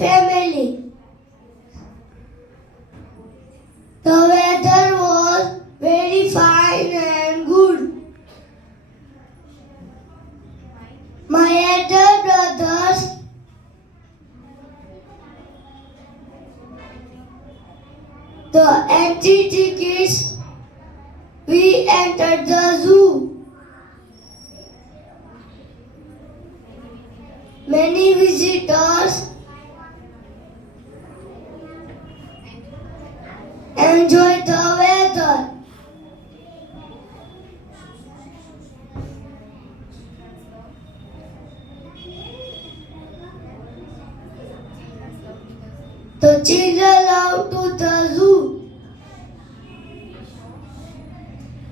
family. The weather was very fine and good. My elder brothers the empty tickets, we entered the zoo. Many visitors enjoyed the weather. The children loved to the zoo.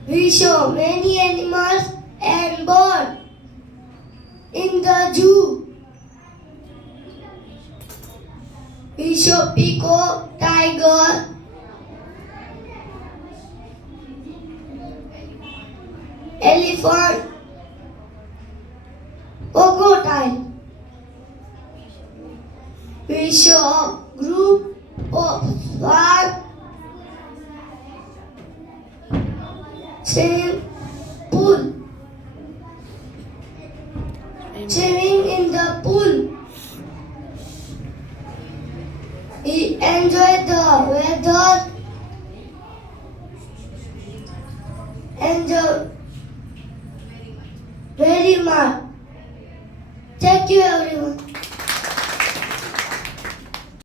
We saw many animals and birds in the zoo. We saw peacock, tiger, elephant, crocodile. We saw a group of swans swimming in the pool. We enjoyed the weather and very much. Thank you, everyone.